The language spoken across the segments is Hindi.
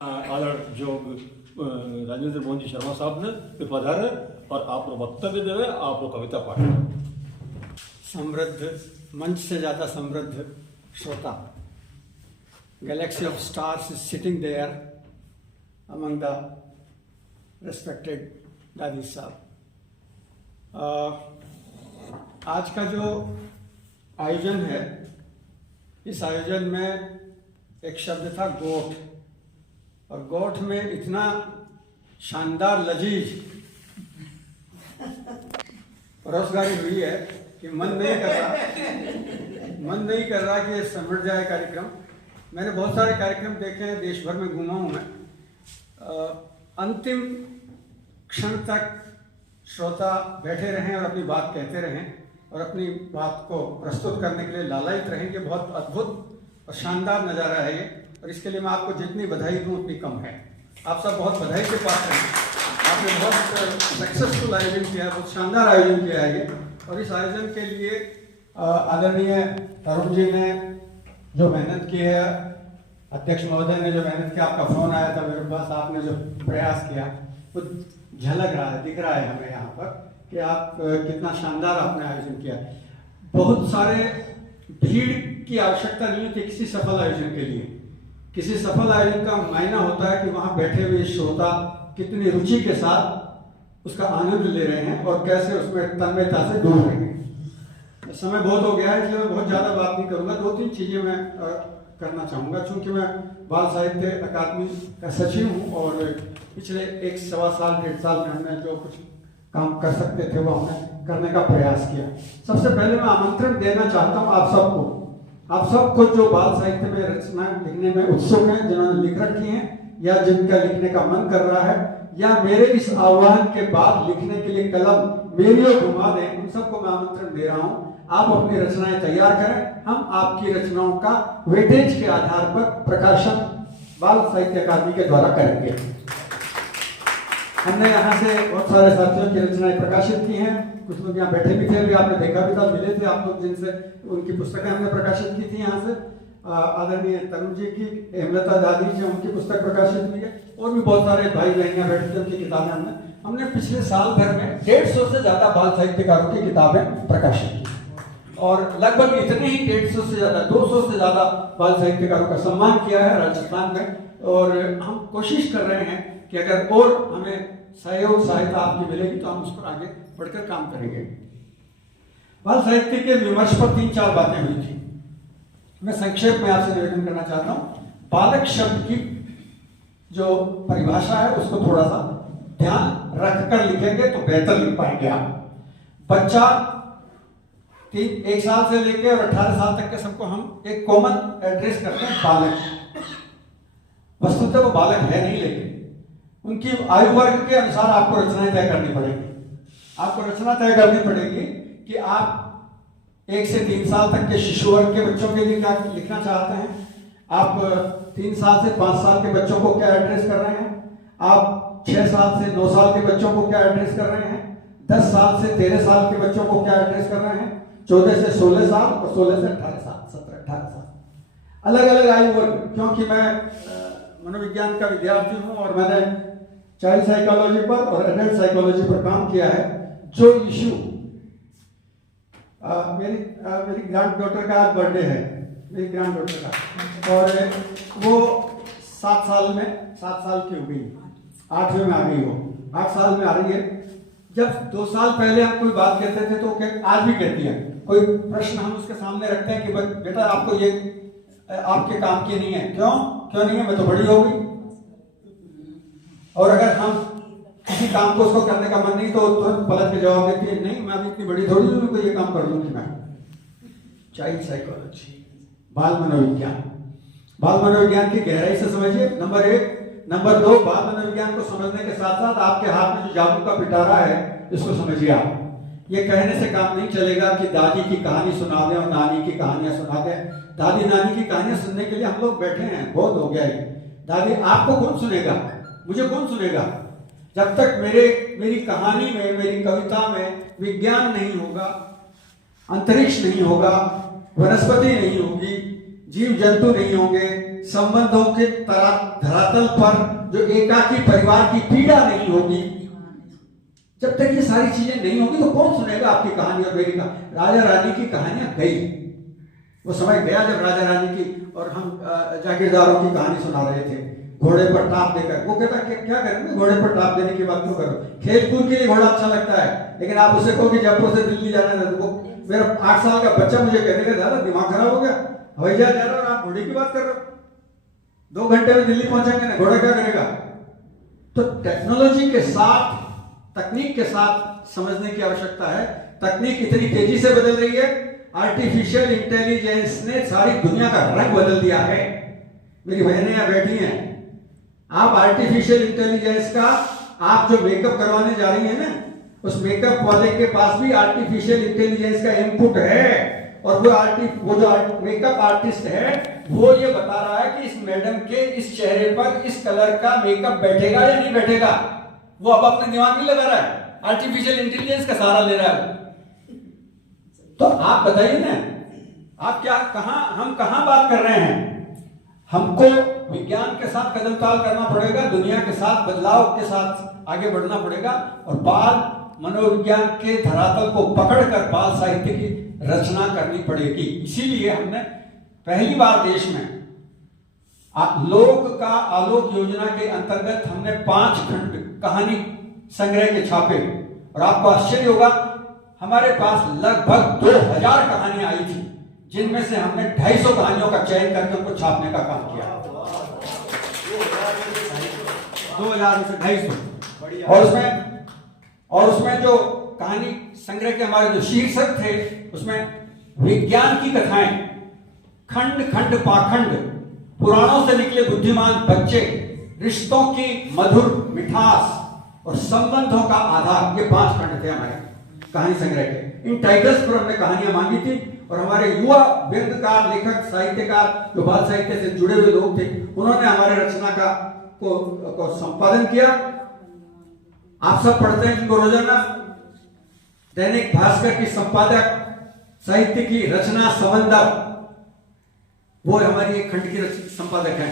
आदर जो राजेंद्र मोहन जी शर्मा साहब ने पधारे और आप वक्तव्य देवे, आप कविता पाठ। समृद्ध मंच से ज़्यादा समृद्ध श्रोता, galaxy of stars is sitting there among the respected Dadi Sahab. आज का जो आयोजन है, इस आयोजन में एक शब्द था गोठ, और गोठ में इतना शानदार लजीज परोसगारी हुई है कि मन नहीं कर रहा कि ये समझ जाए कार्यक्रम। मैंने बहुत सारे कार्यक्रम देखे हैं, देश भर में घूमा हूँ मैं। अंतिम क्षण तक श्रोता बैठे रहें और अपनी बात कहते रहें और अपनी बात को प्रस्तुत करने के लिए लालायित रहें। ये बहुत अद्भुत और शानदार नज़ारा है ये, और इसके लिए मैं आपको जितनी बधाई दूँ उतनी कम है। आप सब बहुत बधाई के पात्र हैं, आपने बहुत सक्सेसफुल आयोजन किया है, बहुत शानदार आयोजन किया है ये। और इस आयोजन के लिए आदरणीय तरुण जी ने जो मेहनत की है, अध्यक्ष महोदय ने जो मेहनत की, आपका फोन आया था मेरे पास, आपने जो प्रयास किया वो झलक रहा है, दिख रहा है हमें यहाँ पर कि आप कितना शानदार आपने आयोजन किया। बहुत सारे भीड़ की आवश्यकता नहीं होती किसी सफल आयोजन के लिए। किसी सफल आयोजन का मायना होता है कि वहाँ बैठे हुए श्रोता कितनी रुचि के साथ उसका आनंद ले रहे हैं और कैसे उसमें तन्मयता से डूब रहे हैं। समय बहुत हो गया है, इसलिए मैं बहुत ज़्यादा बात नहीं करूँगा। 2-3 चीज़ें मैं करना चाहूँगा, चूँकि मैं बाल साहित्य अकादमी का सचिव हूँ और पिछले 1-1.25 साल 1.5 साल में हमने जो कुछ काम कर सकते थे वो हमने करने का प्रयास किया। सबसे पहले मैं आमंत्रण देना चाहता हूँ आप सबको जो बाल साहित्य में रचना लिखने में उत्सुक हैं, जिन्होंने लिख रखी हैं या जिनका लिखने का मन कर रहा है, या मेरे इस आह्वान के बाद लिखने के लिए कलम मेरी ओर घुमा दें, उन सबको मैं आमंत्रण दे रहा हूँ। आप अपनी रचनाएं तैयार करें, हम आपकी रचनाओं का वेटेज के आधार पर प्रकाशन बाल साहित्य अकादमी के द्वारा करेंगे। हमने यहाँ से बहुत सारे साथियों की रचनाएं प्रकाशित की हैं, कुछ लोग यहाँ बैठे भी थे, अभी आपने देखा भी था, मिले थे आप लोग जिनसे, उनकी पुस्तकें हमने प्रकाशित की थी। यहाँ से आदरणीय तरुण जी की, हेमलता दादी जी, उनकी पुस्तक प्रकाशित हुई है, और भी बहुत सारे भाई बहनियां बैठे थे, उनकी किताबें हमने पिछले साल भर में 150 से ज्यादा बाल साहित्यकारों की किताबें प्रकाशित की, और लगभग इतने ही 150 से ज्यादा 200 से ज्यादा बाल साहित्यकारों का सम्मान किया है राजस्थान में। और हम कोशिश कर रहे हैं कि अगर और हमें सहयोग सहायता आपकी मिलेगी तो हम उस पर आगे बढ़कर काम करेंगे। बाल साहित्य के विमर्श पर 3-4 बातें हुई थी, मैं संक्षेप में आपसे निवेदन करना चाहता हूँ। बालक शब्द की जो परिभाषा है उसको थोड़ा सा ध्यान रखकर लिखेंगे तो बेहतर लिख पाएंगे आप। बच्चा 1 साल से लेकर और 18 साल तक के सबको हम एक कॉमन एड्रेस करते हैं बालक। वस्तुतः वो बालक है नहीं, लेकिन उनकी आयु वर्ग के अनुसार आपको रचनाएं तय करनी पड़ेगी। आपको रचना तय करनी पड़ेगी कि आप 1 से 3 साल तक के शिशु वर्ग के बच्चों के लिए क्या लिखना चाहते हैं, आप 3 साल से 5 साल के बच्चों को क्या एड्रेस कर रहे हैं, आप 6 साल से 9 साल के बच्चों को क्या एड्रेस कर रहे हैं, 10 साल से 13 साल के बच्चों को क्या एड्रेस कर रहे हैं, 14 से 16 साल और 16 से 18 साल, 17-18 साल, अलग अलग आयु वर्ग। क्योंकि मैं मनोविज्ञान का विद्यार्थी हूँ और मैंने चाइल्ड साइकोलॉजी पर और एडल्ट साइकोलॉजी पर काम किया है। जो इशू मेरी ग्रैंड डॉटर का आज बर्थडे है, मेरी ग्रैंड डॉटर का, और वो 7 साल की हो गई, 8वें में आ गई, वो 8 साल में आ रही है। जब 2 साल पहले हम कोई बात कहते थे तो आज भी कहती है, कोई प्रश्न हम उसके सामने रखते हैं कि बेटा आपको ये आपके काम की नहीं है, क्यों नहीं है, मैं तो बड़ी हो गई। और अगर हम किसी काम को उसको करने का मन नहीं तो तुरंत पलट के जवाब देती है, नहीं मैं अभी इतनी बड़ी थोड़ी हूँ कोई ये काम कर लूंगी मैं। चाइल्ड साइकोलॉजी, बाल मनोविज्ञान की गहराई से समझिए, नंबर 1। नंबर 2, बाल मनोविज्ञान को समझने के साथ साथ आपके हाथ में जो जादू का पिटारा है इसको समझिए आप। ये कहने से काम नहीं चलेगा कि दादी की कहानी सुना दें और नानी की कहानियां सुना दें। दादी नानी की कहानियां सुनने के लिए हम लोग बैठे हैं, बहुत हो गया है। दादी आपको कौन सुनेगा, मुझे कौन सुनेगा? जब तक मेरी कहानी में, मेरी कविता में विज्ञान नहीं होगा, अंतरिक्ष नहीं होगा, वनस्पति नहीं होगी, जीव जंतु नहीं होंगे, संबंधों के धरातल पर जो एकाकी परिवार की पीड़ा नहीं होगी, जब तक ये सारी चीजें नहीं होगी तो कौन सुनेगा आपकी कहानी और मेरी कहानी। राजा रानी की कहानियां गई, वो समय गया जब राजा रानी की और हम जागीरदारों की कहानी सुना रहे थे, घोड़े पर टाप देकर। वो कहता क्या करेंगे, घोड़े पर टाप देने की बात क्यों करो, खेल कूद के लिए घोड़ा अच्छा लगता है, लेकिन आप उसे कहो कि जयपुर से दिल्ली जाना है, तो मेरा 8 साल का बच्चा मुझे कहेगा दादा दिमाग खराब हो गया, हवाई जहाज जा रहा है और आप घोड़े की बात कर रहे हो, 2 घंटे में दिल्ली पहुंचेंगे ना, घोड़ा क्या करेगा। तो टेक्नोलॉजी के साथ, तकनीक के साथ समझने की आवश्यकता है। तकनीक इतनी तेजी से बदल रही है, आर्टिफिशियल इंटेलिजेंस ने सारी दुनिया का रंग बदल दिया है। मेरी बहनें यहाँ बैठी हैं, आप आर्टिफिशियल इंटेलिजेंस का, आप जो मेकअप करवाने जा रही हैं ना, उस मेकअप वाले के पास भी आर्टिफिशियल इंटेलिजेंस का इनपुट है, और वो जो मेकअप आर्टिस्ट है वो ये बता रहा है कि इस मैडम के इस चेहरे पर इस कलर का मेकअप बैठेगा या नहीं बैठेगा। वो अब अपने दिमाग नहीं लगा रहा है, आर्टिफिशियल इंटेलिजेंस का सहारा ले रहा है। तो आप बताइए ना, आप हम कहां बात कर रहे हैं। हमको विज्ञान के साथ कदम ताल करना पड़ेगा, दुनिया के साथ, बदलाव के साथ आगे बढ़ना पड़ेगा, और बाल मनोविज्ञान के धरातल को पकड़कर बाल साहित्य की रचना करनी पड़ेगी। इसीलिए हमने पहली बार देश में लोक का आलोक योजना के अंतर्गत हमने 5 खंड कहानी संग्रह के छापे, और आपको आश्चर्य होगा हमारे पास लगभग 2000 कहानियां आई थी, जिनमें से हमने 250 कहानियों का चयन करके उनको छापने का काम किया। 2000 में से 250, और उसमें जो कहानी संग्रह के हमारे जो शीर्षक थे, उसमें विज्ञान की कथाएं, खंड खंड पाखंड, पुराणों से निकले बुद्धिमान बच्चे, रिश्तों की मधुर मिठास और संबंधों का आधार, ये 5 खंड थे हमारे कहानी संग्रह के। इन टाइटल्स पर हमने कहानियां मांगी थी, और हमारे युवा व्यंग्यकार, लेखक, साहित्यकार, जो बाल साहित्य से जुड़े हुए लोग थे, उन्होंने हमारे रचना को संपादन किया। आप सब पढ़ते हैं जिनको रोजाना, दैनिक भास्कर की संपादक साहित्य की रचना समंदर, वो हमारी एक खंड की संपादक है,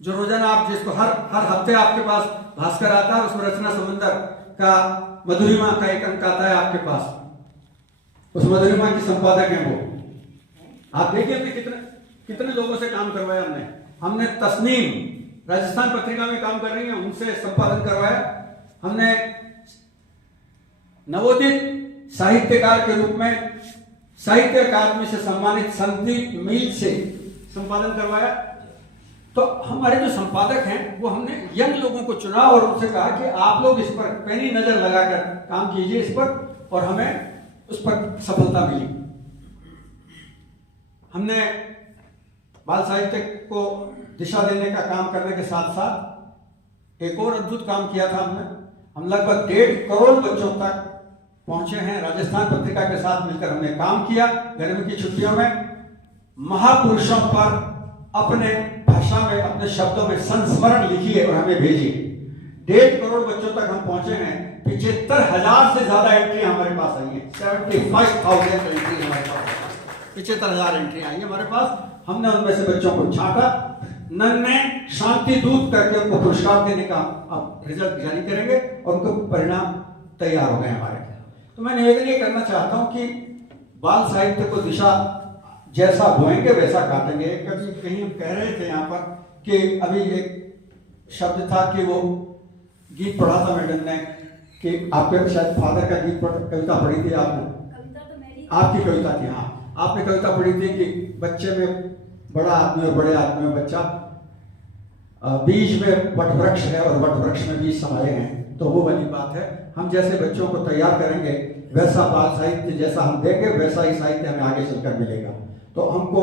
जो रोजाना आप जिसको हर हफ्ते आपके पास भास्कर आता है, उसमें रचना समंदर का मधुरिमा का एक अंक आता है आपके पास, उस मधुरिमा की संपादक है वो। आप देखिए हमने कितने लोगों से काम करवाया। हमने तस्नीम राजस्थान पत्रिका में काम कर रही है, उनसे संपादन करवाया। हमने नवोदित साहित्यकार के रूप में साहित्य अकादमी से सम्मानित संदीप मील से संपादन करवाया। तो हमारे जो संपादक हैं वो हमने यंग लोगों को चुना और उनसे कहा कि आप लोग इस पर पैनी नजर लगाकर काम कीजिए इस पर, और हमें उस पर सफलता मिली। हमने बाल साहित्य को दिशा देने का काम करने के साथ साथ एक और अद्भुत काम किया था। हम लगभग 1.5 करोड़ बच्चों तक पहुंचे हैं। राजस्थान पत्रिका के साथ मिलकर हमने काम किया। गर्मी की छुट्टियों में महापुरुषों पर अपने भाषा में, अपने शब्दों में संस्मरण लिखिए और हमें भेजिए। 1.5 करोड़ बच्चों तक हम पहुंचे हैं। 75,000 से ज्यादा एंट्री हमारे पास आई है। 75,000 एंट्री हमारे पास, 75,000 एंट्री आई है हमारे पास। हमने उनमें से बच्चों को छांटा, नन्हे शांति दूत करके उनको पुरस्कार देने का अब रिजल्ट जारी करेंगे और उनको परिणाम तैयार हो गए हमारे। तो मैं निवेदन ये करना चाहता हूं कि बाल साहित्य को दिशा जैसा बोएंगे वैसा काटेंगे। कभी कहीं हम कह रहे थे यहाँ पर कि अभी एक शब्द था कि वो गीत पढ़ा था मैडम ने कि आपके शायद फादर का गीत कविता पढ़ी थी आपने, आपकी कविता थी। हाँ, आपने कविता पढ़ी थी कि बच्चे में बड़ा आदमी और बड़े आदमी में बच्चा, बीज में वट वृक्ष है और वट वृक्ष में बीज समाये हैं। तो वो वाली बात है। हम जैसे बच्चों को तैयार करेंगे वैसा बाल साहित्य जैसा हम देंगे वैसा ही साहित्य हमें आगे चलकर मिलेगा। तो हमको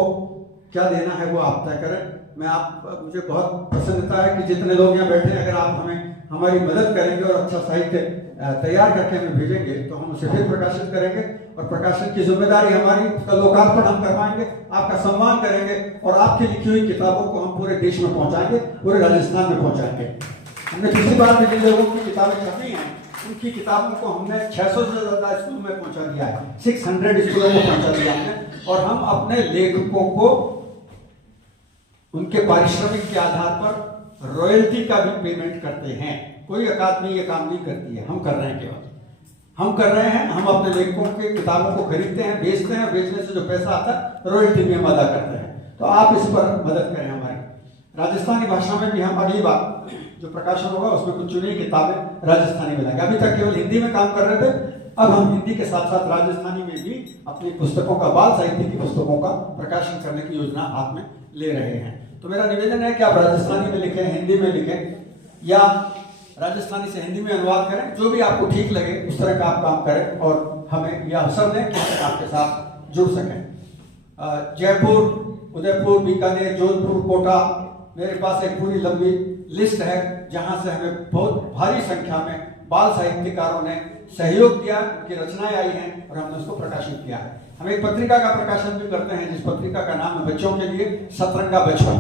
क्या देना है वो आप तय करें। मुझे बहुत प्रसन्नता है कि जितने लोग यहाँ बैठे हैं, अगर आप हमारी मदद करेंगे और अच्छा साहित्य तैयार करके हमें भेजेंगे तो हम उसे फिर प्रकाशित करेंगे, और प्रकाशन की जिम्मेदारी हमारी, उसका लोकार्पण हम करवाएंगे, आपका सम्मान करेंगे और आपकी लिखी हुई किताबों को हम पूरे देश में पहुंचाएंगे, पूरे राजस्थान में पहुंचाएंगे। हमने पिछली बार में जिन लोगों की किताबें छपी हैं उनकी किताबों को हमने 600 से ज्यादा स्कूलों में पहुंचा दिया है, 600 स्कूलों में पहुंचा दिया है। और हम अपने लेखकों को उनके पारिश्रमिक के आधार पर रॉयल्टी का भी पेमेंट करते हैं। कोई अकादमी ये काम नहीं करती है, हम कर रहे हैं। केवल हम कर रहे हैं। हम अपने लेखकों के किताबों को खरीदते हैं, बेचते हैं, बेचने से जो पैसा आता है रॉयल्टी भी हम अदा करते हैं। तो आप इस पर मदद करें हमारी। राजस्थानी भाषा में भी हम अगली बार जो प्रकाशन होगा उसमें कुछ चुनी किताबें राजस्थानी में लाएंगे। अभी तक केवल हिंदी में काम कर रहे थे, अब हम हिंदी के साथ साथ राजस्थानी में भी अपनी पुस्तकों का, बाल साहित्य की पुस्तकों का प्रकाशन करने की योजना हाथ में ले रहे हैं। तो मेरा निवेदन है कि आप राजस्थानी में लिखें, हिंदी में लिखें या राजस्थानी से हिंदी में अनुवाद करें, जो भी आपको ठीक लगे उस तरह का आप काम करें और हमें यह अवसर दें कि हम आपके साथ जुड़ सकें। जयपुर, उदयपुर, बीकानेर, जोधपुर, कोटा, मेरे पास एक पूरी लंबी लिस्ट है जहां से हमें बहुत भारी संख्या में बाल साहित्यकारों ने सहयोग दिया, उनकी रचनाएं आई हैं और हमने उसको प्रकाशित किया है। हम एक पत्रिका का प्रकाशन भी करते हैं जिस पत्रिका का नाम है बच्चों के लिए सतरंगा बचपन।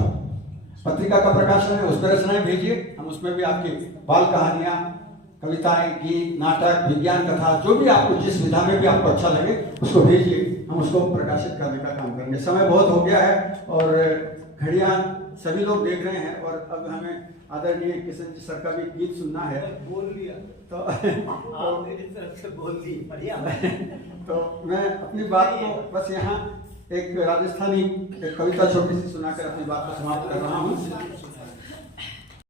पत्रिका का प्रकाशन है, उस पर रचनाएं भेजिए, हम उसमें भी आपकी बाल कहानियां, कविताएं, गीत, नाटक, विज्ञान कथा, जो भी आपको जिस विधा में भी आपको अच्छा लगे उसको भेजिए, हम उसको प्रकाशित करने का काम करेंगे। समय बहुत हो गया है और घड़ियां सभी लोग देख रहे हैं और अब हमें आदरणीय किशन जी सर का भी गीत सुनना है। बोल लिया तो आप मेरी तरफ से बोल दी, बढ़िया। तो मैं अपनी बात को बस यहाँ एक राजस्थानी एक कविता छोटी सी सुनाकर अपनी बात को समाप्त कर रहा हूँ।